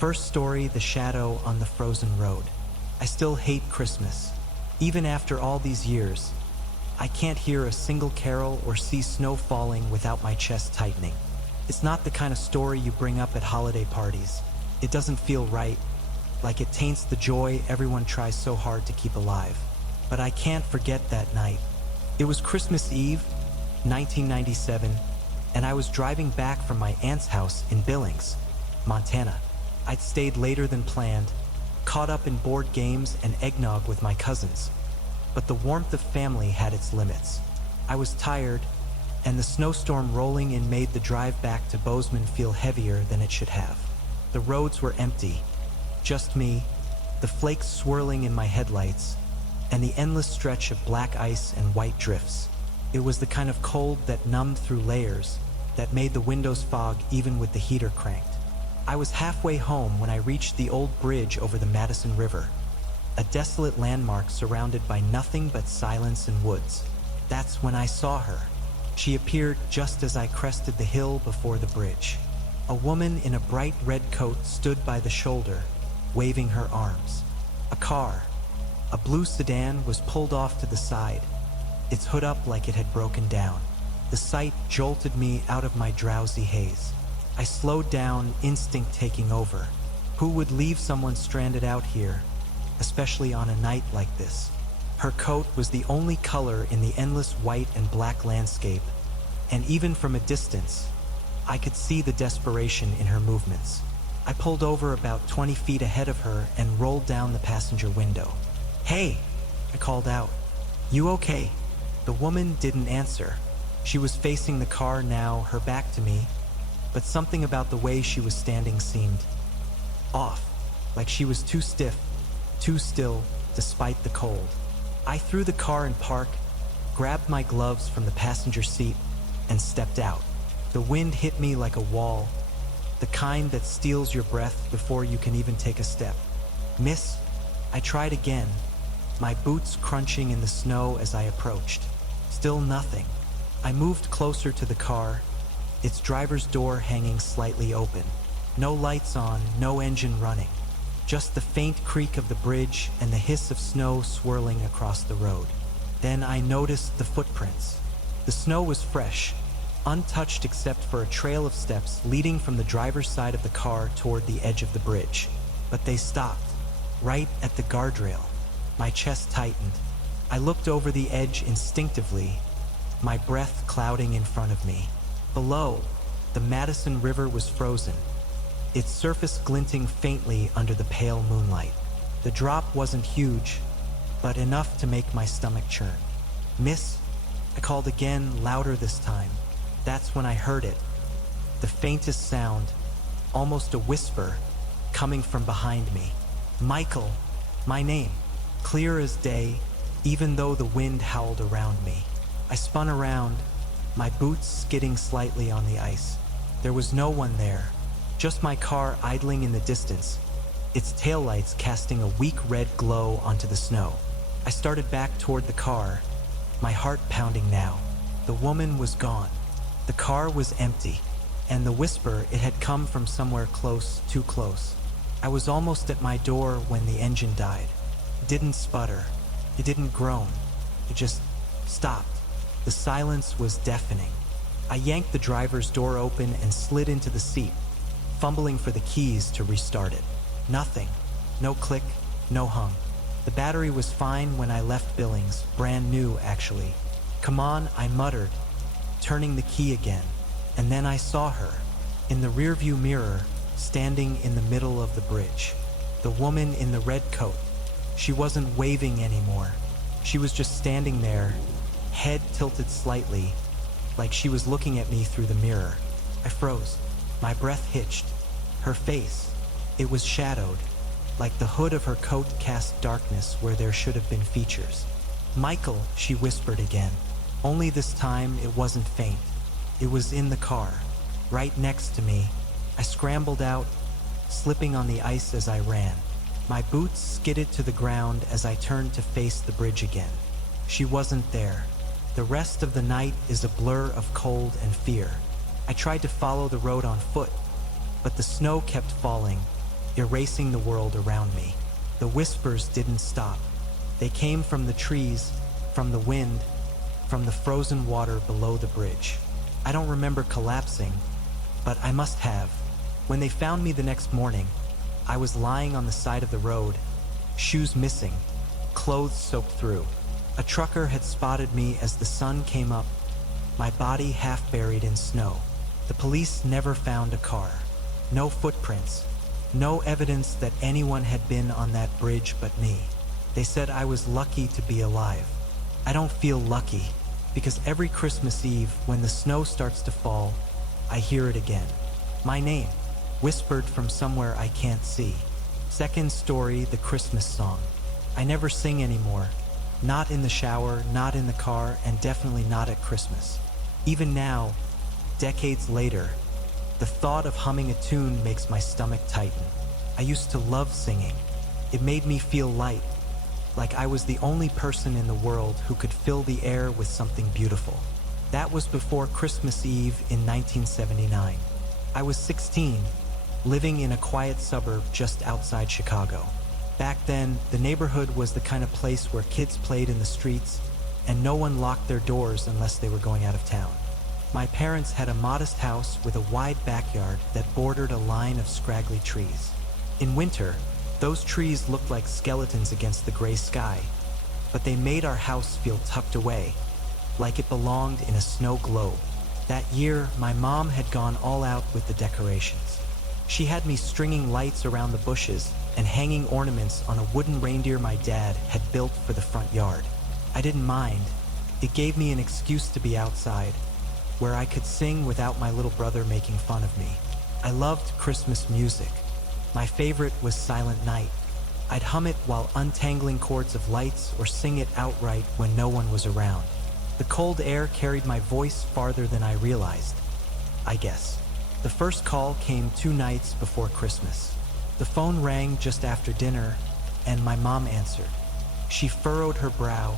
First story, the shadow on the frozen road. I still hate Christmas. Even after all these years, I can't hear a single carol or see snow falling without my chest tightening. It's not the kind of story you bring up at holiday parties. It doesn't feel right, like it taints the joy everyone tries so hard to keep alive. But I can't forget that night. It was Christmas Eve, 1997, and I was driving back from my aunt's house in Billings, Montana. I'd stayed later than planned, caught up in board games and eggnog with my cousins. But the warmth of family had its limits. I was tired, and the snowstorm rolling in made the drive back to Bozeman feel heavier than it should have. The roads were empty, just me, the flakes swirling in my headlights, and the endless stretch of black ice and white drifts. It was the kind of cold that numbed through layers, that made the windows fog even with the heater cranked. I was halfway home when I reached the old bridge over the Madison River, a desolate landmark surrounded by nothing but silence and woods. That's when I saw her. She appeared just as I crested the hill before the bridge. A woman in a bright red coat stood by the shoulder, waving her arms. A car, a blue sedan, was pulled off to the side, its hood up like it had broken down. The sight jolted me out of my drowsy haze. I slowed down, instinct taking over. Who would leave someone stranded out here, especially on a night like this? Her coat was the only color in the endless white and black landscape, and even from a distance, I could see the desperation in her movements. I pulled over about 20 feet ahead of her and rolled down the passenger window. "Hey," I called out. "You okay?" The woman didn't answer. She was facing the car now, her back to me, but something about the way she was standing seemed off, like she was too stiff, too still, despite the cold. I threw the car in park, grabbed my gloves from the passenger seat, and stepped out. The wind hit me like a wall, the kind that steals your breath before you can even take a step. "Miss," I tried again, my boots crunching in the snow as I approached. Still nothing. I moved closer to the car, its driver's door hanging slightly open. No lights on, no engine running. Just the faint creak of the bridge and the hiss of snow swirling across the road. Then I noticed the footprints. The snow was fresh, untouched except for a trail of steps leading from the driver's side of the car toward the edge of the bridge. But they stopped, right at the guardrail. My chest tightened. I looked over the edge instinctively, my breath clouding in front of me. Below, the Madison River was frozen, its surface glinting faintly under the pale moonlight. The drop wasn't huge, but enough to make my stomach churn. "Miss," I called again, louder this time. That's when I heard it, the faintest sound, almost a whisper, coming from behind me. "Michael," my name, clear as day, even though the wind howled around me. I spun around, my boots skidding slightly on the ice. There was no one there, just my car idling in the distance, its taillights casting a weak red glow onto the snow. I started back toward the car, my heart pounding now. The woman was gone. The car was empty, and the whisper, it had come from somewhere close, too close. I was almost at my door when the engine died. It didn't sputter, it didn't groan, it just stopped. The silence was deafening. I yanked the driver's door open and slid into the seat, fumbling for the keys to restart it. Nothing. No click, no hum. The battery was fine when I left Billings, brand new actually. "Come on," I muttered, turning the key again. And then I saw her, in the rearview mirror, standing in the middle of the bridge. The woman in the red coat. She wasn't waving anymore. She was just standing there, head tilted slightly, like she was looking at me through the mirror. I froze. My breath hitched. Her face, it was shadowed, like the hood of her coat cast darkness where there should have been features. "Michael," she whispered again. Only this time it wasn't faint. It was in the car, right next to me. I scrambled out, slipping on the ice as I ran. My boots skidded to the ground as I turned to face the bridge again. She wasn't there. The rest of the night is a blur of cold and fear. I tried to follow the road on foot, but the snow kept falling, erasing the world around me. The whispers didn't stop. They came from the trees, from the wind, from the frozen water below the bridge. I don't remember collapsing, but I must have. When they found me the next morning, I was lying on the side of the road, shoes missing, clothes soaked through. A trucker had spotted me as the sun came up, my body half buried in snow. The police never found a car. No footprints. No evidence that anyone had been on that bridge but me. They said I was lucky to be alive. I don't feel lucky, because every Christmas Eve, when the snow starts to fall, I hear it again. My name, whispered from somewhere I can't see. Second story, the Christmas song. I never sing anymore. Not in the shower, not in the car, and definitely not at Christmas. Even now, decades later, the thought of humming a tune makes my stomach tighten. I used to love singing. It made me feel light, like I was the only person in the world who could fill the air with something beautiful. That was before Christmas Eve in 1979. I was 16, living in a quiet suburb just outside Chicago. Back then, the neighborhood was the kind of place where kids played in the streets, and no one locked their doors unless they were going out of town. My parents had a modest house with a wide backyard that bordered a line of scraggly trees. In winter, those trees looked like skeletons against the gray sky, but they made our house feel tucked away, like it belonged in a snow globe. That year, my mom had gone all out with the decorations. She had me stringing lights around the bushes and hanging ornaments on a wooden reindeer my dad had built for the front yard. I didn't mind. It gave me an excuse to be outside, where I could sing without my little brother making fun of me. I loved Christmas music. My favorite was Silent Night. I'd hum it while untangling cords of lights or sing it outright when no one was around. The cold air carried my voice farther than I realized, I guess. The first call came 2 nights before Christmas. The phone rang just after dinner, and my mom answered. She furrowed her brow,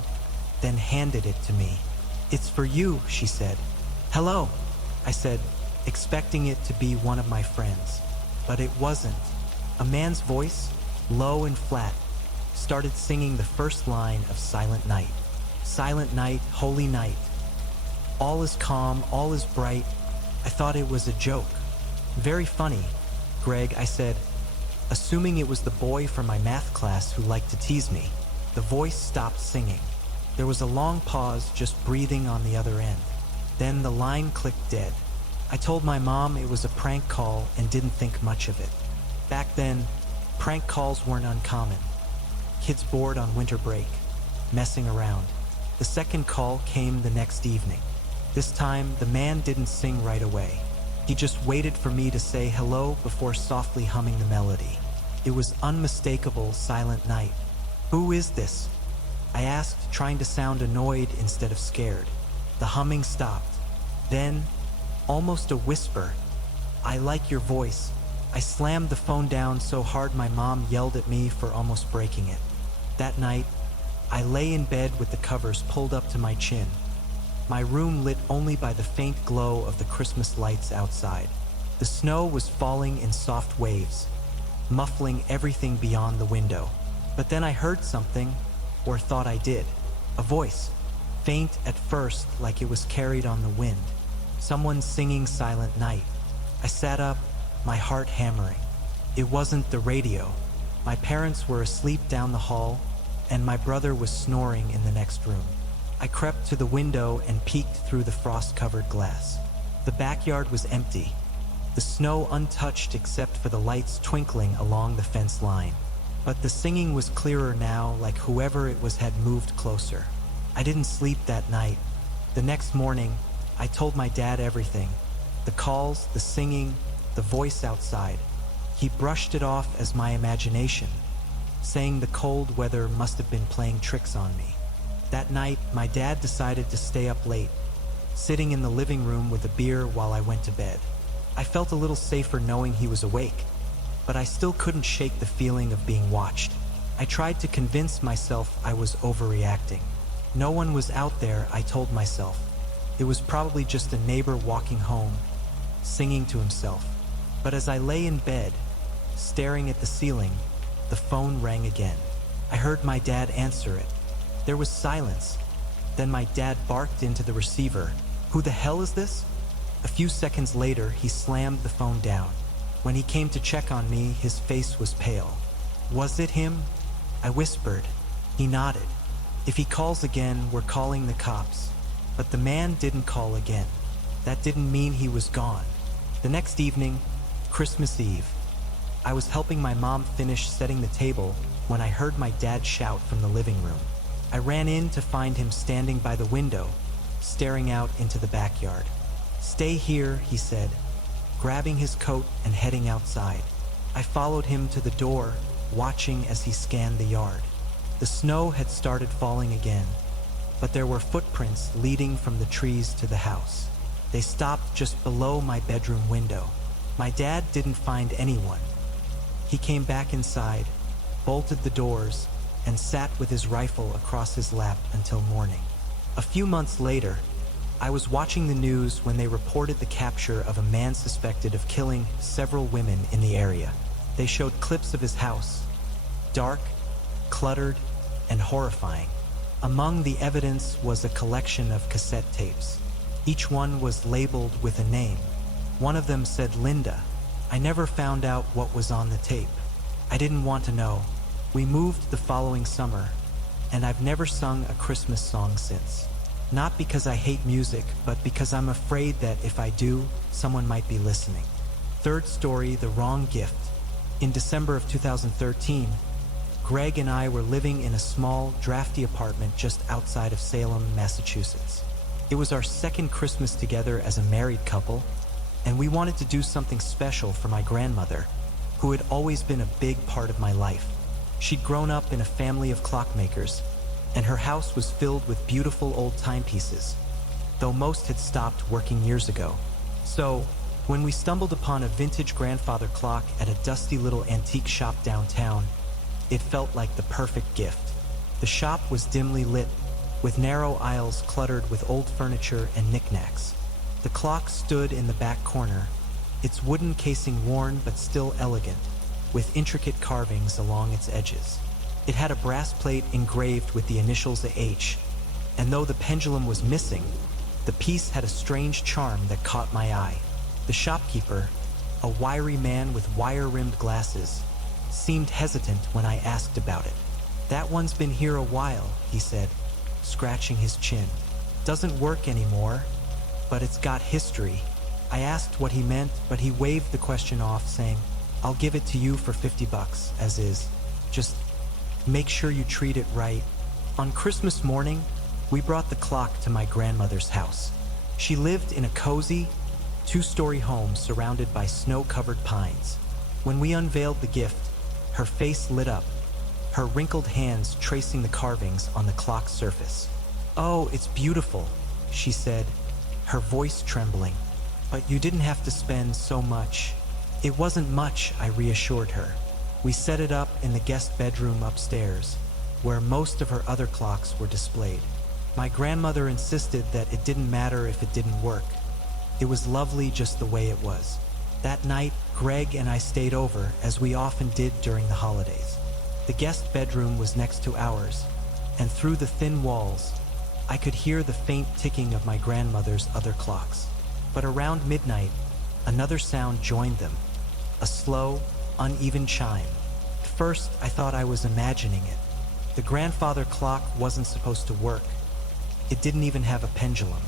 then handed it to me. "It's for you," she said. "Hello," I said, expecting it to be one of my friends. But it wasn't. A man's voice, low and flat, started singing the first line of Silent Night. Silent night, holy night. All is calm, all is bright. I thought it was a joke. "Very funny, Greg," I said, assuming it was the boy from my math class who liked to tease me. The voice stopped singing. There was a long pause, just breathing on the other end. Then the line clicked dead. I told my mom it was a prank call and didn't think much of it. Back then, prank calls weren't uncommon. Kids bored on winter break, messing around. The second call came the next evening. This time, the man didn't sing right away. He just waited for me to say hello before softly humming the melody. It was unmistakable Silent Night. "Who is this?" I asked, trying to sound annoyed instead of scared. The humming stopped. Then, almost a whisper, "I like your voice." I slammed the phone down so hard my mom yelled at me for almost breaking it. That night, I lay in bed with the covers pulled up to my chin. My room lit only by the faint glow of the Christmas lights outside. The snow was falling in soft waves, muffling everything beyond the window. But then I heard something, or thought I did. A voice, faint at first like it was carried on the wind. Someone singing Silent Night. I sat up, my heart hammering. It wasn't the radio. My parents were asleep down the hall, and my brother was snoring in the next room. I crept to the window and peeked through the frost-covered glass. The backyard was empty, the snow untouched except for the lights twinkling along the fence line. But the singing was clearer now, like whoever it was had moved closer. I didn't sleep that night. The next morning, I told my dad everything. The calls, the singing, the voice outside. He brushed it off as my imagination, saying the cold weather must have been playing tricks on me. That night, my dad decided to stay up late, sitting in the living room with a beer while I went to bed. I felt a little safer knowing he was awake, but I still couldn't shake the feeling of being watched. I tried to convince myself I was overreacting. No one was out there, I told myself. It was probably just a neighbor walking home, singing to himself. But as I lay in bed, Staring at the ceiling, the phone rang again. I heard my dad answer it. There was silence. Then my dad barked into the receiver. "Who the hell is this?" A few seconds later, he slammed the phone down. When he came to check on me, his face was pale. "Was it him?" I whispered. He nodded. "If he calls again, we're calling the cops." But the man didn't call again. That didn't mean he was gone. The next evening, Christmas Eve, I was helping my mom finish setting the table when I heard my dad shout from the living room. I ran in to find him standing by the window, staring out into the backyard. "Stay here," he said, grabbing his coat and heading outside. I followed him to the door, watching as he scanned the yard. The snow had started falling again, but there were footprints leading from the trees to the house. They stopped just below my bedroom window. My dad didn't find anyone. He came back inside, bolted the doors, and sat with his rifle across his lap until morning. A few months later, I was watching the news when they reported the capture of a man suspected of killing several women in the area. They showed clips of his house, dark, cluttered, and horrifying. Among the evidence was a collection of cassette tapes. Each one was labeled with a name. One of them said Linda. I never found out what was on the tape. I didn't want to know. We moved the following summer, and I've never sung a Christmas song since. Not because I hate music, but because I'm afraid that if I do, someone might be listening. Third story, The Wrong Gift. In December of 2013, Greg and I were living in a small, drafty apartment just outside of Salem, Massachusetts. It was our second Christmas together as a married couple, and we wanted to do something special for my grandmother, who had always been a big part of my life. She'd grown up in a family of clockmakers, and her house was filled with beautiful old timepieces, though most had stopped working years ago. So, when we stumbled upon a vintage grandfather clock at a dusty little antique shop downtown, it felt like the perfect gift. The shop was dimly lit, with narrow aisles cluttered with old furniture and knickknacks. The clock stood in the back corner, its wooden casing worn but still elegant, with intricate carvings along its edges. It had a brass plate engraved with the initials H, and though the pendulum was missing, the piece had a strange charm that caught my eye. The shopkeeper, a wiry man with wire-rimmed glasses, seemed hesitant when I asked about it. "That one's been here a while," he said, scratching his chin. "Doesn't work anymore, but it's got history." I asked what he meant, but he waved the question off, saying, "I'll give it to you for $50, as is. Just make sure you treat it right." On Christmas morning, we brought the clock to my grandmother's house. She lived in a cozy, two-story home surrounded by snow-covered pines. When we unveiled the gift, her face lit up, her wrinkled hands tracing the carvings on the clock's surface. "Oh, it's beautiful," she said, her voice trembling. "But you didn't have to spend so much." "It wasn't much," I reassured her. We set it up in the guest bedroom upstairs, where most of her other clocks were displayed. My grandmother insisted that it didn't matter if it didn't work. It was lovely just the way it was. That night, Greg and I stayed over, as we often did during the holidays. The guest bedroom was next to ours, and through the thin walls, I could hear the faint ticking of my grandmother's other clocks. But around midnight, another sound joined them, a slow, uneven chime. At first, I thought I was imagining it. The grandfather clock wasn't supposed to work. It didn't even have a pendulum.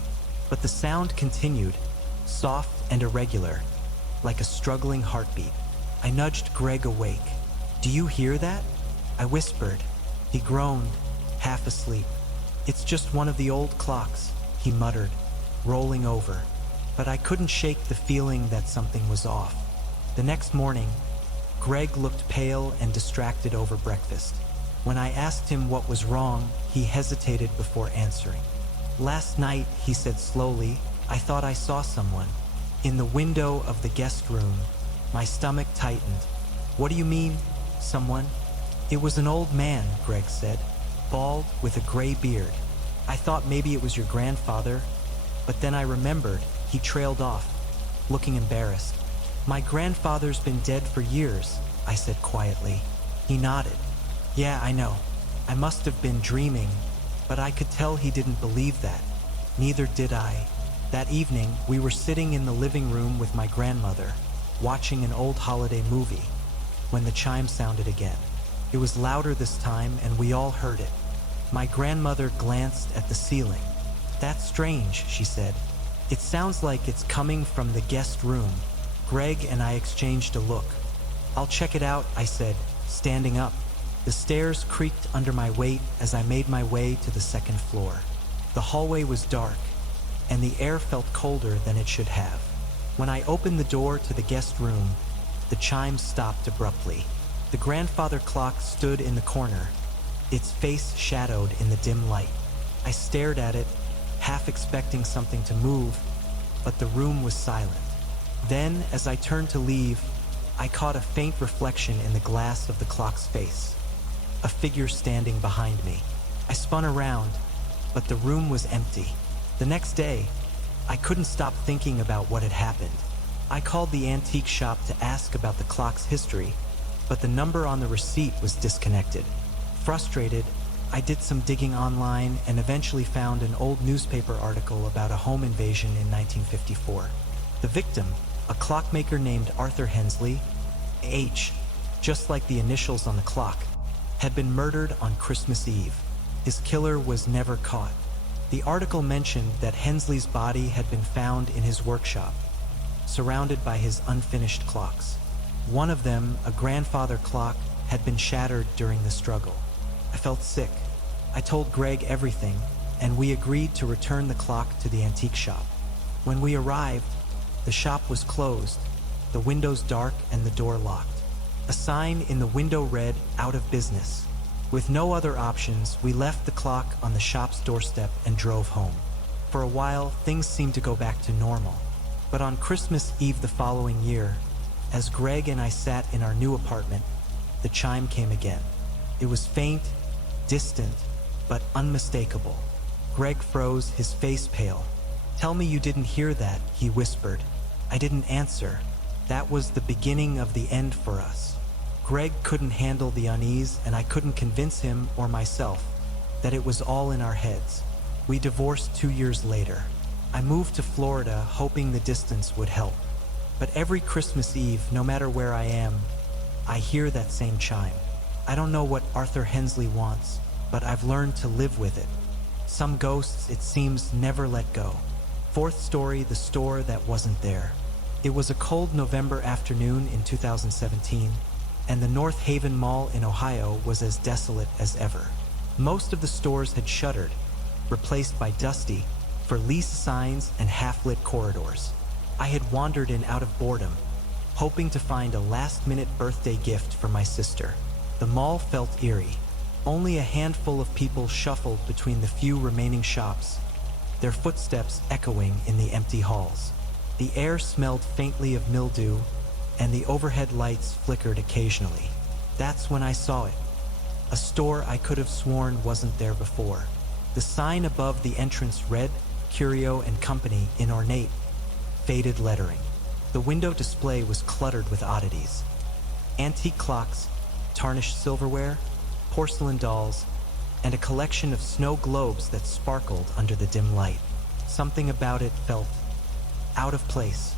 But the sound continued, soft and irregular, like a struggling heartbeat. I nudged Greg awake. "Do you hear that?" I whispered. He groaned, half asleep. "It's just one of the old clocks," he muttered, rolling over. But I couldn't shake the feeling that something was off. The next morning, Greg looked pale and distracted over breakfast. When I asked him what was wrong, he hesitated before answering. "Last night," he said slowly, "I thought I saw someone. In the window of the guest room." My stomach tightened. "What do you mean, someone?" "It was an old man," Greg said, "bald with a gray beard. I thought maybe it was your grandfather, but then I remembered." He trailed off, looking embarrassed. "My grandfather's been dead for years," I said quietly. He nodded. Yeah, I know. I must have been dreaming, but I could tell he didn't believe that. Neither did I. That evening, we were sitting in the living room with my grandmother, watching an old holiday movie, when the chime sounded again. It was louder this time, and we all heard it. My grandmother glanced at the ceiling. That's strange, she said. It sounds like it's coming from the guest room. Greg and I exchanged a look. I'll check it out, I said, standing up. The stairs creaked under my weight as I made my way to the second floor. The hallway was dark, and the air felt colder than it should have. When I opened the door to the guest room, the chimes stopped abruptly. The grandfather clock stood in the corner, its face shadowed in the dim light. I stared at it, half expecting something to move, but the room was silent. Then, as I turned to leave, I caught a faint reflection in the glass of the clock's face. A figure standing behind me. I spun around, but the room was empty. The next day, I couldn't stop thinking about what had happened. I called the antique shop to ask about the clock's history, but the number on the receipt was disconnected. Frustrated, I did some digging online and eventually found an old newspaper article about a home invasion in 1954. The victim, a clockmaker named Arthur Hensley, H, just like the initials on the clock, had been murdered on Christmas Eve. His killer was never caught. The article mentioned that Hensley's body had been found in his workshop, surrounded by his unfinished clocks. One of them, a grandfather clock, had been shattered during the struggle. I felt sick. I told Greg everything, and we agreed to return the clock to the antique shop. When we arrived, the shop was closed, the windows dark and the door locked. A sign in the window read, "Out of business." With no other options, we left the clock on the shop's doorstep and drove home. For a while, things seemed to go back to normal. But on Christmas Eve the following year, as Greg and I sat in our new apartment, the chime came again. It was faint, distant, but unmistakable. Greg froze, his face pale. "Tell me you didn't hear that," he whispered. I didn't answer. That was the beginning of the end for us. Greg couldn't handle the unease, and I couldn't convince him or myself that it was all in our heads. We divorced 2 years later. I moved to Florida, hoping the distance would help. But every Christmas Eve, no matter where I am, I hear that same chime. I don't know what Arthur Hensley wants, but I've learned to live with it. Some ghosts, it seems, never let go. Fourth story, the store that wasn't there. It was a cold November afternoon in 2017, and the North Haven Mall in Ohio was as desolate as ever. Most of the stores had shuttered, replaced by dusty, for lease signs and half-lit corridors. I had wandered in out of boredom, hoping to find a last-minute birthday gift for my sister. The mall felt eerie. Only a handful of people shuffled between the few remaining shops, their footsteps echoing in the empty halls. The air smelled faintly of mildew, and the overhead lights flickered occasionally. That's when I saw it. A store I could have sworn wasn't there before. The sign above the entrance read, "Curio and Company," in ornate, faded lettering. The window display was cluttered with oddities. Antique clocks, tarnished silverware, porcelain dolls, and a collection of snow globes that sparkled under the dim light. Something about it felt out of place.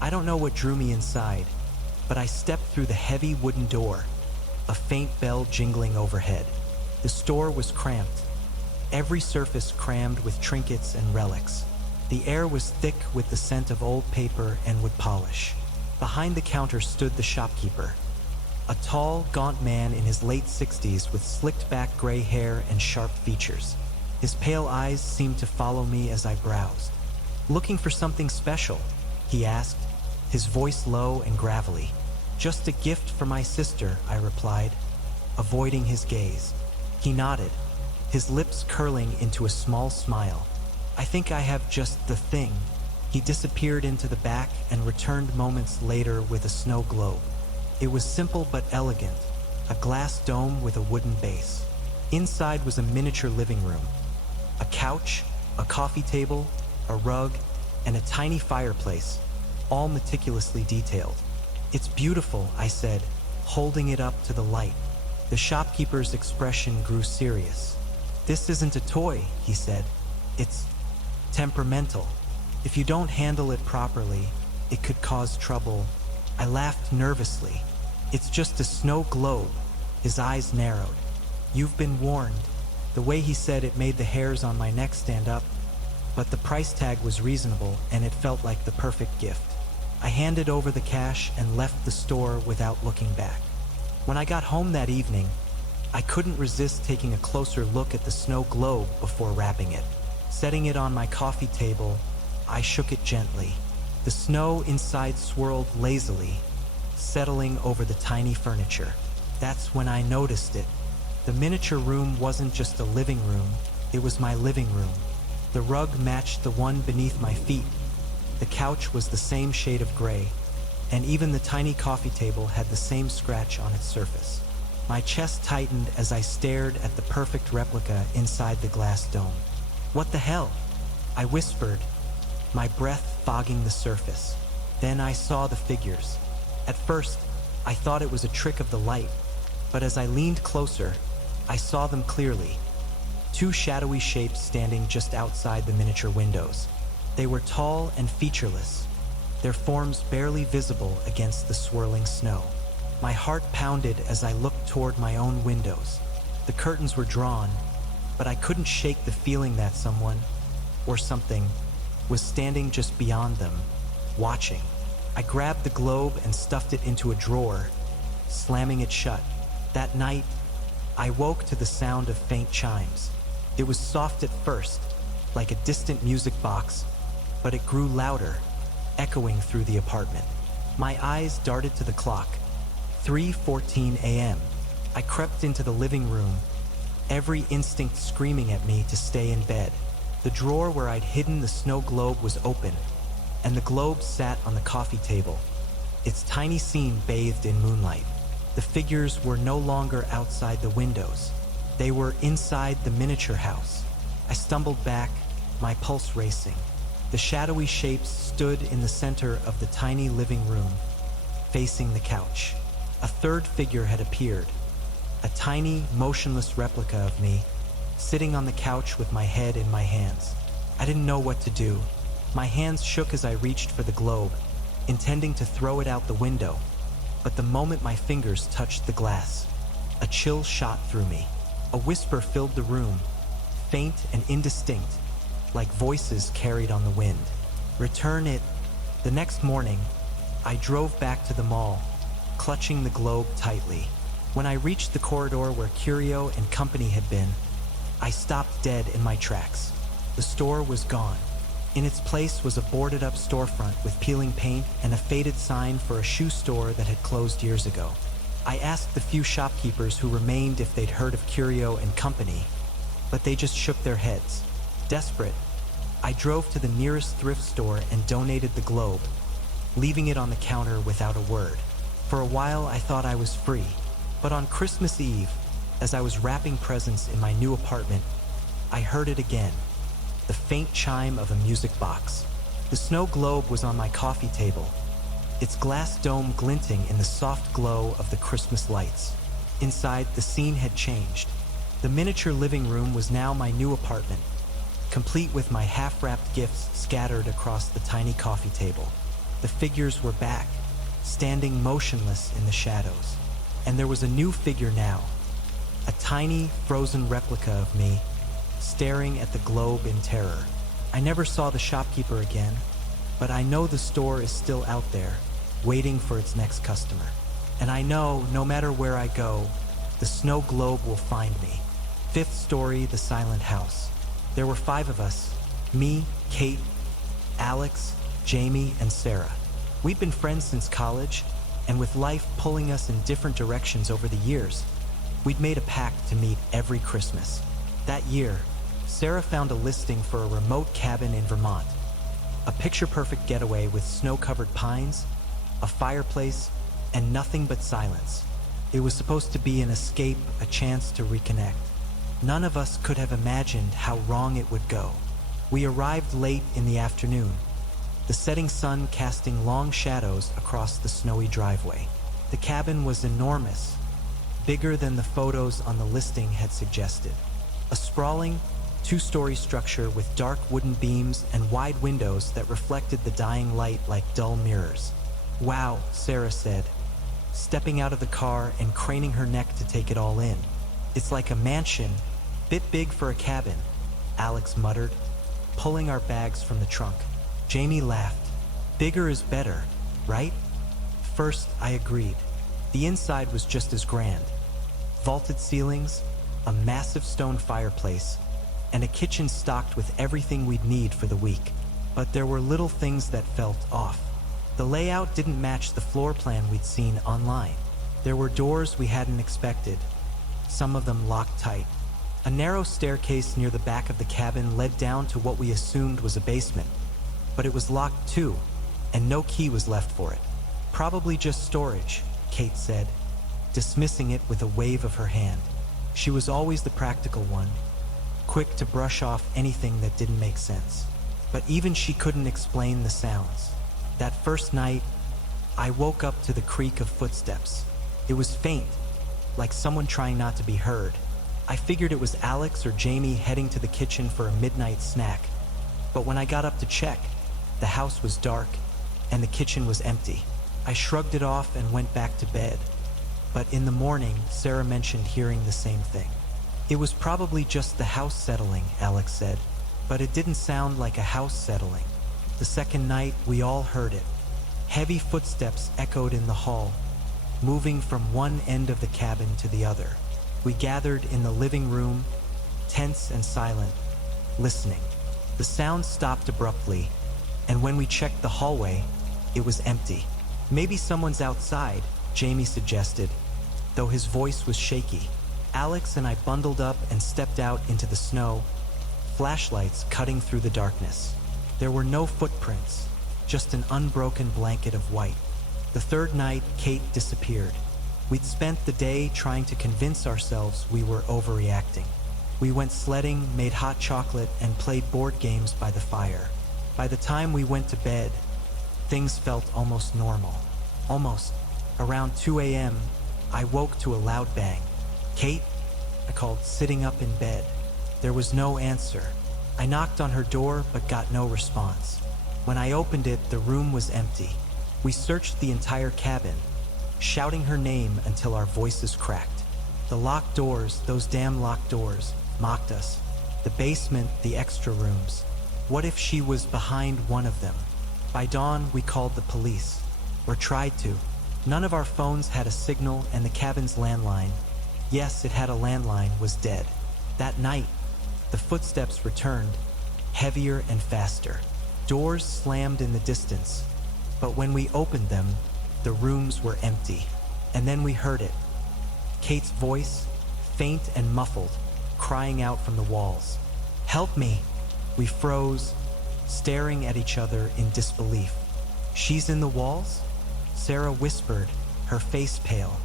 I don't know what drew me inside, but I stepped through the heavy wooden door, a faint bell jingling overhead. The store was cramped, every surface crammed with trinkets and relics. The air was thick with the scent of old paper and wood polish. Behind the counter stood the shopkeeper, a tall, gaunt man in his late 60s with slicked-back gray hair and sharp features. His pale eyes seemed to follow me as I browsed. "Looking for something special?" he asked, his voice low and gravelly. "Just a gift for my sister," I replied, avoiding his gaze. He nodded, his lips curling into a small smile. "I think I have just the thing." He disappeared into the back and returned moments later with a snow globe. It was simple but elegant, a glass dome with a wooden base. Inside was a miniature living room. A couch, a coffee table, a rug, and a tiny fireplace, all meticulously detailed. "It's beautiful," I said, holding it up to the light. The shopkeeper's expression grew serious. "This isn't a toy," he said. "It's temperamental. If you don't handle it properly, it could cause trouble." I laughed nervously. "It's just a snow globe." His eyes narrowed. "You've been warned." The way he said it made the hairs on my neck stand up, but the price tag was reasonable and it felt like the perfect gift. I handed over the cash and left the store without looking back. When I got home that evening, I couldn't resist taking a closer look at the snow globe before wrapping it. Setting it on my coffee table, I shook it gently. The snow inside swirled lazily, settling over the tiny furniture. That's when I noticed it. The miniature room wasn't just a living room, it was my living room. The rug matched the one beneath my feet. The couch was the same shade of gray, and even the tiny coffee table had the same scratch on its surface. My chest tightened as I stared at the perfect replica inside the glass dome. "What the hell?" I whispered, my breath fogging the surface. Then I saw the figures. At first, I thought it was a trick of the light, but as I leaned closer, I saw them clearly. Two shadowy shapes standing just outside the miniature windows. They were tall and featureless, their forms barely visible against the swirling snow. My heart pounded as I looked toward my own windows. The curtains were drawn, but I couldn't shake the feeling that someone, or something, was standing just beyond them, watching. I grabbed the globe and stuffed it into a drawer, slamming it shut. That night, I woke to the sound of faint chimes. It was soft at first, like a distant music box, but it grew louder, echoing through the apartment. My eyes darted to the clock. 3:14 a.m. I crept into the living room, every instinct screaming at me to stay in bed. The drawer where I'd hidden the snow globe was open, and the globe sat on the coffee table, its tiny scene bathed in moonlight. The figures were no longer outside the windows. They were inside the miniature house. I stumbled back, my pulse racing. The shadowy shapes stood in the center of the tiny living room, facing the couch. A third figure had appeared, a tiny, motionless replica of me, sitting on the couch with my head in my hands. I didn't know what to do. My hands shook as I reached for the globe, intending to throw it out the window. But the moment my fingers touched the glass, a chill shot through me. A whisper filled the room, faint and indistinct, like voices carried on the wind. "Return it." The next morning, I drove back to the mall, clutching the globe tightly. When I reached the corridor where Curio and company had been, I stopped dead in my tracks. The store was gone. In its place was a boarded-up storefront with peeling paint and a faded sign for a shoe store that had closed years ago. I asked the few shopkeepers who remained if they'd heard of Curio and company, but they just shook their heads. Desperate, I drove to the nearest thrift store and donated the globe, leaving it on the counter without a word. For a while, I thought I was free, but on Christmas Eve, as I was wrapping presents in my new apartment, I heard it again, the faint chime of a music box. The snow globe was on my coffee table, its glass dome glinting in the soft glow of the Christmas lights. Inside, the scene had changed. The miniature living room was now my new apartment, complete with my half-wrapped gifts scattered across the tiny coffee table. The figures were back, standing motionless in the shadows. And there was a new figure now, a tiny, frozen replica of me, staring at the globe in terror. I never saw the shopkeeper again, but I know the store is still out there, waiting for its next customer. And I know, no matter where I go, the snow globe will find me. Fifth story, the silent house. There were 5 of us, me, Kate, Alex, Jamie, and Sarah. We'd been friends since college, and with life pulling us in different directions over the years, we'd made a pact to meet every Christmas. That year, Sarah found a listing for a remote cabin in Vermont, a picture-perfect getaway with snow-covered pines, a fireplace, and nothing but silence. It was supposed to be an escape, a chance to reconnect. None of us could have imagined how wrong it would go. We arrived late in the afternoon, the setting sun casting long shadows across the snowy driveway. The cabin was enormous, bigger than the photos on the listing had suggested. A sprawling, two-story structure with dark wooden beams and wide windows that reflected the dying light like dull mirrors. "Wow," Sarah said, stepping out of the car and craning her neck to take it all in. "It's like a mansion, bit big for a cabin," Alex muttered, pulling our bags from the trunk. Jamie laughed. "Bigger is better, right?" First, I agreed. The inside was just as grand. Vaulted ceilings, a massive stone fireplace, and a kitchen stocked with everything we'd need for the week. But there were little things that felt off. The layout didn't match the floor plan we'd seen online. There were doors we hadn't expected, some of them locked tight. A narrow staircase near the back of the cabin led down to what we assumed was a basement, but it was locked too, and no key was left for it. "Probably just storage," Kate said, dismissing it with a wave of her hand. She was always the practical one, quick to brush off anything that didn't make sense. But even she couldn't explain the sounds. That first night, I woke up to the creak of footsteps. It was faint, like someone trying not to be heard. I figured it was Alex or Jamie heading to the kitchen for a midnight snack. But when I got up to check, the house was dark and the kitchen was empty. I shrugged it off and went back to bed. But in the morning, Sarah mentioned hearing the same thing. "It was probably just the house settling," Alex said, but it didn't sound like a house settling. The second night, we all heard it. Heavy footsteps echoed in the hall, moving from one end of the cabin to the other. We gathered in the living room, tense and silent, listening. The sound stopped abruptly, and when we checked the hallway, it was empty. "Maybe someone's outside," Jamie suggested, though his voice was shaky. Alex and I bundled up and stepped out into the snow, flashlights cutting through the darkness. There were no footprints, just an unbroken blanket of white. The third night, Kate disappeared. We'd spent the day trying to convince ourselves we were overreacting. We went sledding, made hot chocolate, and played board games by the fire. By the time we went to bed, things felt almost normal. Almost. Around 2 a.m., I woke to a loud bang. "Kate?" I called, sitting up in bed. There was no answer. I knocked on her door, but got no response. When I opened it, the room was empty. We searched the entire cabin, shouting her name until our voices cracked. The locked doors, those damn locked doors, mocked us. The basement, the extra rooms. What if she was behind one of them? By dawn, we called the police, or tried to. None of our phones had a signal, and the cabin's landline, yes, it had a landline, was dead. That night, the footsteps returned, heavier and faster. Doors slammed in the distance, but when we opened them, the rooms were empty. And then we heard it. Kate's voice, faint and muffled, crying out from the walls. "Help me!" We froze, staring at each other in disbelief. "She's in the walls?" Sarah whispered, her face pale.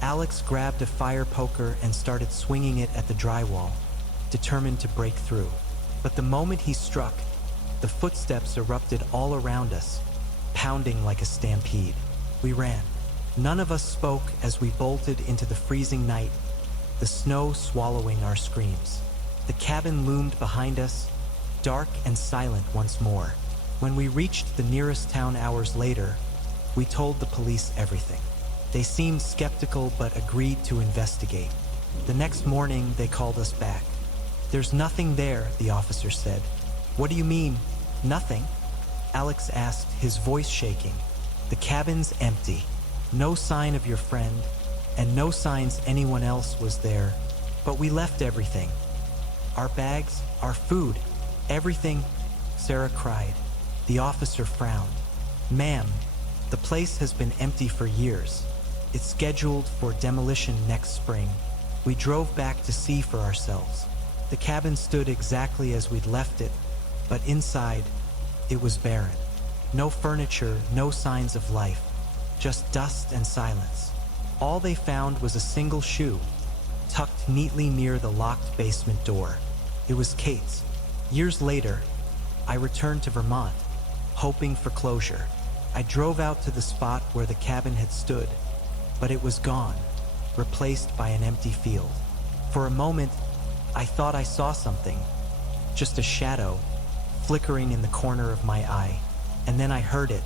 Alex grabbed a fire poker and started swinging it at the drywall, determined to break through. But the moment he struck, the footsteps erupted all around us, pounding like a stampede. We ran. None of us spoke as we bolted into the freezing night, the snow swallowing our screams. The cabin loomed behind us, dark and silent once more. When we reached the nearest town hours later, we told the police everything. They seemed skeptical but agreed to investigate. The next morning, they called us back. "There's nothing there," the officer said. "What do you mean, nothing?" Alex asked, his voice shaking. "The cabin's empty. No sign of your friend, and no signs anyone else was there. But we left everything. Our bags, our food, everything," Sarah cried. The officer frowned. "Ma'am, the place has been empty for years. It's scheduled for demolition next spring." We drove back to see for ourselves. The cabin stood exactly as we'd left it, but inside, it was barren. No furniture, no signs of life, just dust and silence. All they found was a single shoe, tucked neatly near the locked basement door. It was Kate's. Years later, I returned to Vermont, hoping for closure. I drove out to the spot where the cabin had stood, but it was gone, replaced by an empty field. For a moment, I thought I saw something, just a shadow flickering in the corner of my eye, and then I heard it.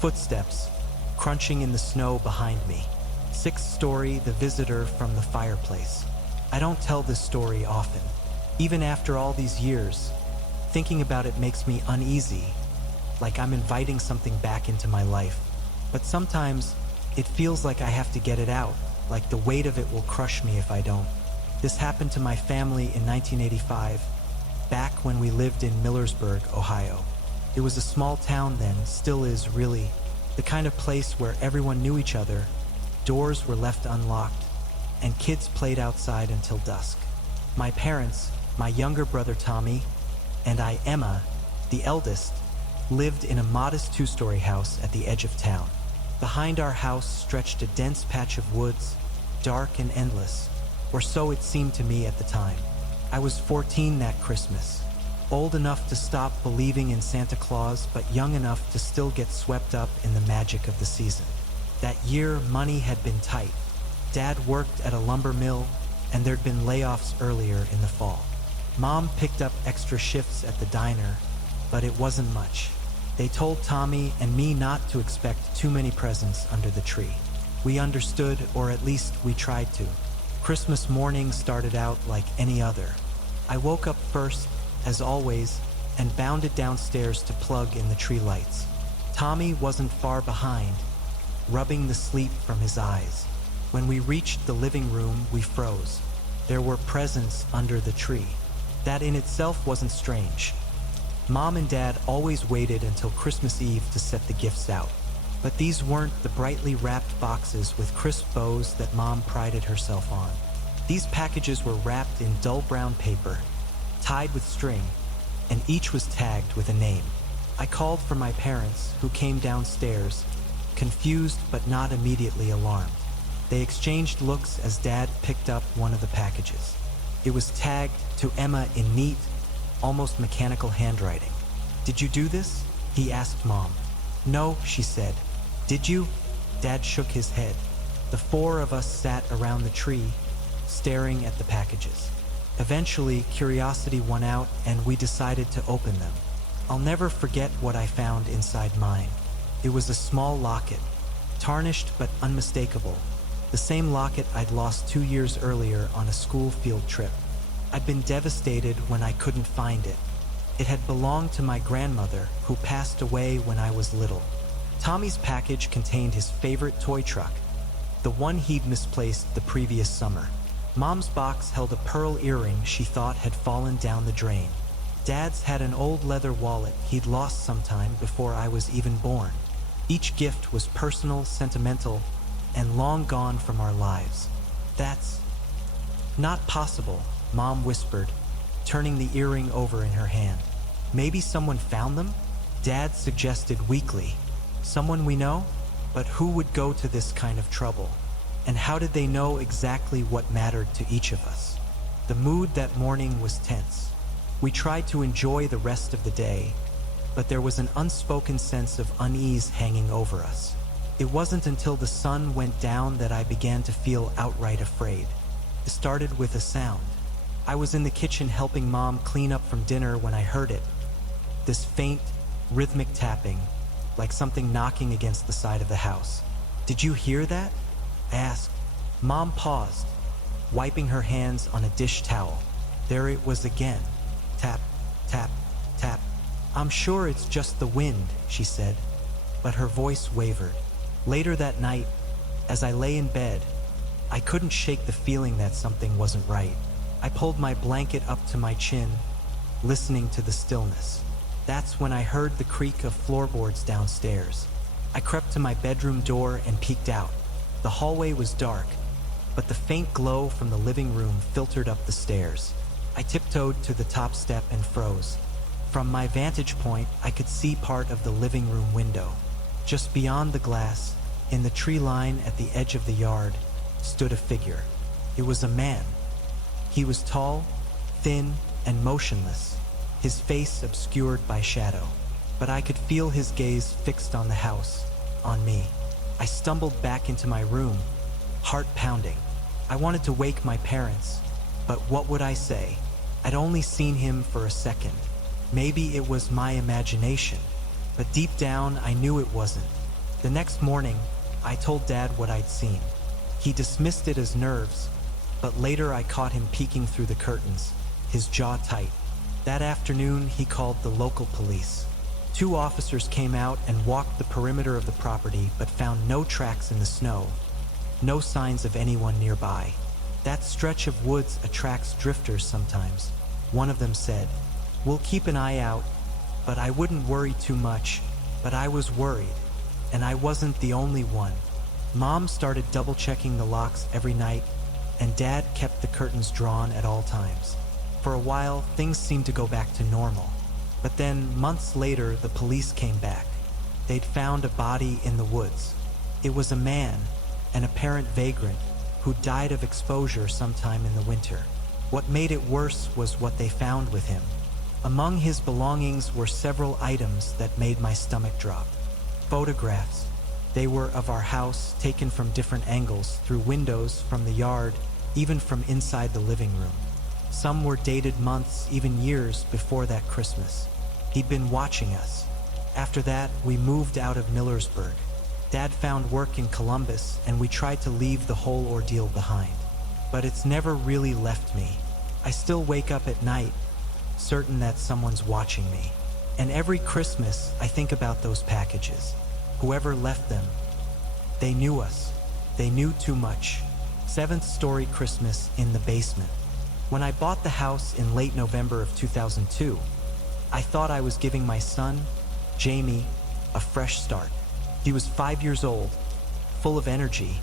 Footsteps, crunching in the snow behind me. Sixth story, the visitor from the fireplace. I don't tell this story often. Even after all these years, thinking about it makes me uneasy, like I'm inviting something back into my life. But sometimes, it feels like I have to get it out, like the weight of it will crush me if I don't. This happened to my family in 1985, back when we lived in Millersburg, Ohio. It was a small town then, still is really, the kind of place where everyone knew each other, doors were left unlocked, and kids played outside until dusk. My parents, my younger brother Tommy, and I, Emma, the eldest, lived in a modest two-story house at the edge of town. Behind our house stretched a dense patch of woods, dark and endless, or so it seemed to me at the time. I was 14 that Christmas, old enough to stop believing in Santa Claus, but young enough to still get swept up in the magic of the season. That year, money had been tight. Dad worked at a lumber mill, and there'd been layoffs earlier in the fall. Mom picked up extra shifts at the diner, but it wasn't much. They told Tommy and me not to expect too many presents under the tree. We understood, or at least we tried to. Christmas morning started out like any other. I woke up first, as always, and bounded downstairs to plug in the tree lights. Tommy wasn't far behind, rubbing the sleep from his eyes. When we reached the living room, we froze. There were presents under the tree. That in itself wasn't strange. Mom and Dad always waited until Christmas Eve to set the gifts out. But these weren't the brightly wrapped boxes with crisp bows that Mom prided herself on. These packages were wrapped in dull brown paper, tied with string, and each was tagged with a name. I called for my parents, who came downstairs, confused but not immediately alarmed. They exchanged looks as Dad picked up one of the packages. It was tagged to Emma in neat, almost mechanical handwriting. "Did you do this?" he asked Mom. "No," she said. "Did you?" Dad shook his head. The four of us sat around the tree, staring at the packages. Eventually, curiosity won out and we decided to open them. I'll never forget what I found inside mine. It was a small locket, tarnished but unmistakable. The same locket I'd lost 2 years earlier on a school field trip. I'd been devastated when I couldn't find it. It had belonged to my grandmother, who passed away when I was little. Tommy's package contained his favorite toy truck, the one he'd misplaced the previous summer. Mom's box held a pearl earring she thought had fallen down the drain. Dad's had an old leather wallet he'd lost sometime before I was even born. Each gift was personal, sentimental, and long gone from our lives. "That's not possible," Mom whispered, turning the earring over in her hand. "Maybe someone found them?" Dad suggested weakly. "Someone we know? But who would go to this kind of trouble? And how did they know exactly what mattered to each of us?" The mood that morning was tense. We tried to enjoy the rest of the day, but there was an unspoken sense of unease hanging over us. It wasn't until the sun went down that I began to feel outright afraid. It started with a sound. I was in the kitchen helping Mom clean up from dinner when I heard it. This faint, rhythmic tapping, like something knocking against the side of the house. "Did you hear that?" I asked. Mom paused, wiping her hands on a dish towel. There it was again. Tap, tap, tap. "I'm sure it's just the wind," she said, but her voice wavered. Later that night, as I lay in bed, I couldn't shake the feeling that something wasn't right. I pulled my blanket up to my chin, listening to the stillness. That's when I heard the creak of floorboards downstairs. I crept to my bedroom door and peeked out. The hallway was dark, but the faint glow from the living room filtered up the stairs. I tiptoed to the top step and froze. From my vantage point, I could see part of the living room window. Just beyond the glass, in the tree line at the edge of the yard, stood a figure. It was a man. He was tall, thin, and motionless, his face obscured by shadow. But I could feel his gaze fixed on the house, on me. I stumbled back into my room, heart pounding. I wanted to wake my parents, but what would I say? I'd only seen him for a second. Maybe it was my imagination, but deep down I knew it wasn't. The next morning, I told Dad what I'd seen. He dismissed it as nerves, but later I caught him peeking through the curtains, his jaw tight. That afternoon, he called the local police. 2 officers came out and walked the perimeter of the property, but found no tracks in the snow, no signs of anyone nearby. That stretch of woods attracts drifters sometimes, one of them said. We'll keep an eye out, but I wouldn't worry too much. But I was worried, and I wasn't the only one. Mom started double-checking the locks every night, and Dad kept the curtains drawn at all times. For a while, things seemed to go back to normal. But then, months later, the police came back. They'd found a body in the woods. It was a man, an apparent vagrant, who died of exposure sometime in the winter. What made it worse was what they found with him. Among his belongings were several items that made my stomach drop. Photographs. They were of our house, taken from different angles, through windows, from the yard, even from inside the living room. Some were dated months, even years before that Christmas. He'd been watching us. After that, we moved out of Millersburg. Dad found work in Columbus, and we tried to leave the whole ordeal behind. But it's never really left me. I still wake up at night, certain that someone's watching me. And every Christmas, I think about those packages. Whoever left them, they knew us. They knew too much. 7th story Christmas in the basement. When I bought the house in late November of 2002, I thought I was giving my son, Jamie, a fresh start. He was 5 years old, full of energy,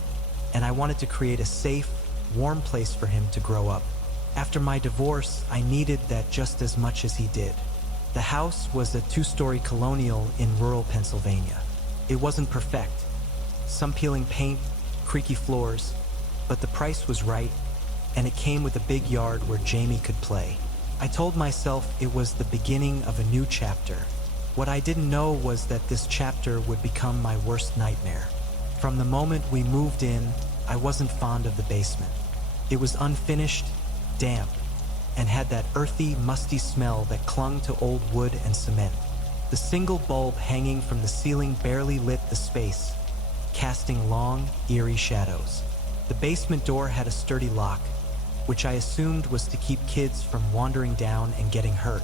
and I wanted to create a safe, warm place for him to grow up. After my divorce, I needed that just as much as he did. The house was a 2-story colonial in rural Pennsylvania. It wasn't perfect. Some peeling paint, creaky floors, but the price was right, and it came with a big yard where Jamie could play. I told myself it was the beginning of a new chapter. What I didn't know was that this chapter would become my worst nightmare. From the moment we moved in, I wasn't fond of the basement. It was unfinished, damp, and had that earthy, musty smell that clung to old wood and cement. The single bulb hanging from the ceiling barely lit the space, casting long, eerie shadows. The basement door had a sturdy lock, which I assumed was to keep kids from wandering down and getting hurt.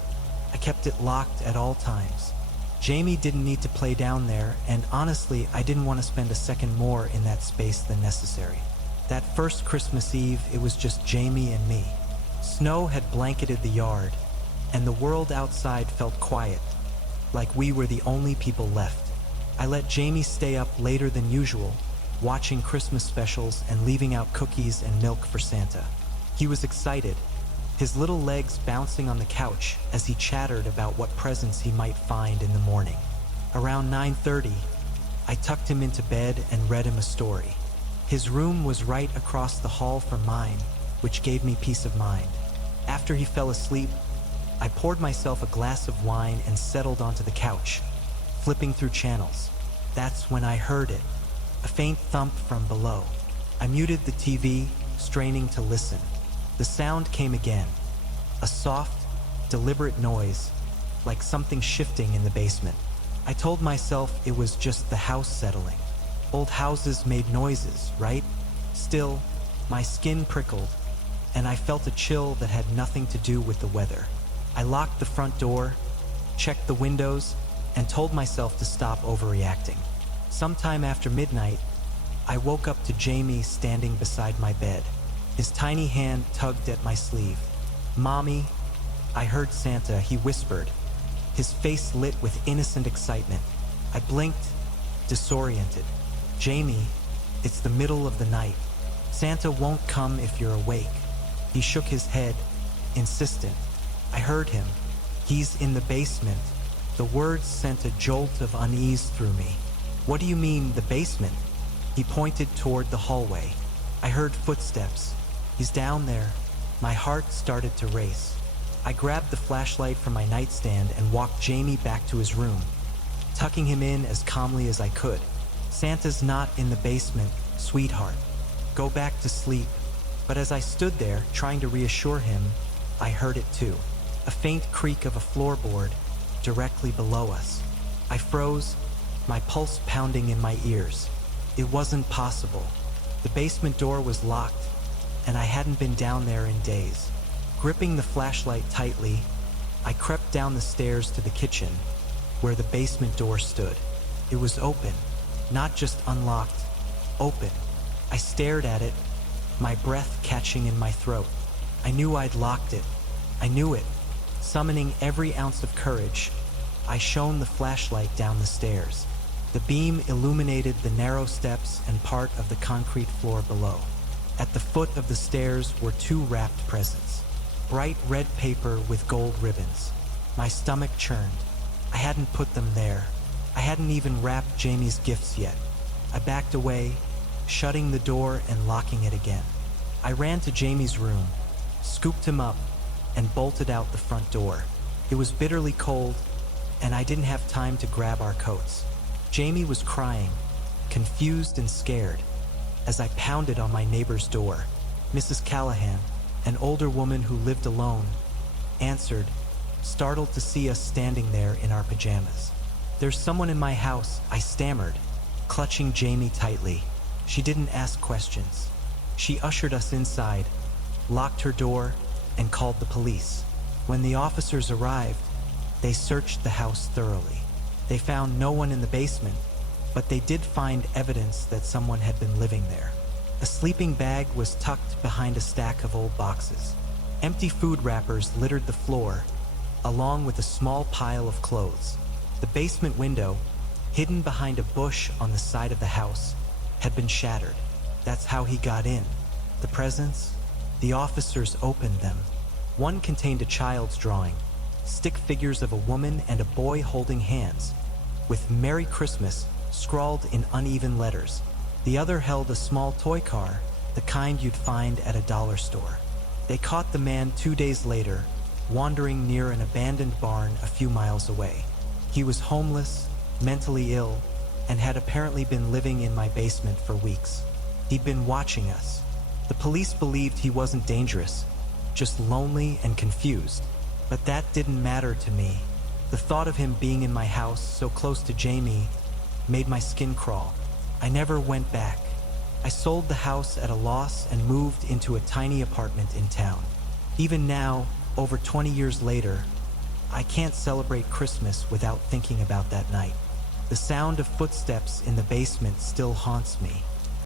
I kept it locked at all times. Jamie didn't need to play down there, and honestly, I didn't want to spend a second more in that space than necessary. That first Christmas Eve, it was just Jamie and me. Snow had blanketed the yard, and the world outside felt quiet, like we were the only people left. I let Jamie stay up later than usual, watching Christmas specials and leaving out cookies and milk for Santa. He was excited, his little legs bouncing on the couch as he chattered about what presents he might find in the morning. Around 9:30, I tucked him into bed and read him a story. His room was right across the hall from mine, which gave me peace of mind. After he fell asleep, I poured myself a glass of wine and settled onto the couch, flipping through channels. That's when I heard it, a faint thump from below. I muted the TV, straining to listen. The sound came again, a soft, deliberate noise, like something shifting in the basement. I told myself it was just the house settling. Old houses made noises, right? Still, my skin prickled, and I felt a chill that had nothing to do with the weather. I locked the front door, checked the windows, and told myself to stop overreacting. Sometime after midnight, I woke up to Jamie standing beside my bed. His tiny hand tugged at my sleeve. "Mommy, I heard Santa," he whispered, his face lit with innocent excitement. I blinked, disoriented. "Jamie, it's the middle of the night. Santa won't come if you're awake." He shook his head, insistent. I heard him. "He's in the basement." The words sent a jolt of unease through me. "What do you mean, the basement?" He pointed toward the hallway. I heard footsteps. "He's down there." My heart started to race. I grabbed the flashlight from my nightstand and walked Jamie back to his room, tucking him in as calmly as I could. Santa's not in the basement, sweetheart. Go back to sleep. But as I stood there, trying to reassure him, I heard it too. A faint creak of a floorboard directly below us. I froze, my pulse pounding in my ears. It wasn't possible. The basement door was locked, and I hadn't been down there in days. Gripping the flashlight tightly, I crept down the stairs to the kitchen, where the basement door stood. It was open, not just unlocked, open. I stared at it, my breath catching in my throat. I knew I'd locked it. I knew it. Summoning every ounce of courage, I shone the flashlight down the stairs. The beam illuminated the narrow steps and part of the concrete floor below. At the foot of the stairs were two wrapped presents. Bright red paper with gold ribbons. My stomach churned. I hadn't put them there. I hadn't even wrapped Jamie's gifts yet. I backed away, shutting the door and locking it again. I ran to Jamie's room, scooped him up, and bolted out the front door. It was bitterly cold, and I didn't have time to grab our coats. Jamie was crying, confused and scared, as I pounded on my neighbor's door. Mrs. Callahan, an older woman who lived alone, answered, startled to see us standing there in our pajamas. "There's someone in my house," I stammered, clutching Jamie tightly. She didn't ask questions. She ushered us inside, locked her door, and called the police. When the officers arrived, they searched the house thoroughly. They found no one in the basement, but they did find evidence that someone had been living there. A sleeping bag was tucked behind a stack of old boxes. Empty food wrappers littered the floor, along with a small pile of clothes. The basement window, hidden behind a bush on the side of the house, had been shattered. That's how he got in. The presents? The officers opened them. One contained a child's drawing, stick figures of a woman and a boy holding hands, with "Merry Christmas" scrawled in uneven letters. The other held a small toy car, the kind you'd find at a dollar store. They caught the man 2 days later, wandering near an abandoned barn a few miles away. He was homeless, mentally ill, and had apparently been living in my basement for weeks. He'd been watching us. The police believed he wasn't dangerous, just lonely and confused. But that didn't matter to me. The thought of him being in my house, so close to Jamie, made my skin crawl. I never went back. I sold the house at a loss and moved into a tiny apartment in town. Even now, over 20 years later, I can't celebrate Christmas without thinking about that night. The sound of footsteps in the basement still haunts me.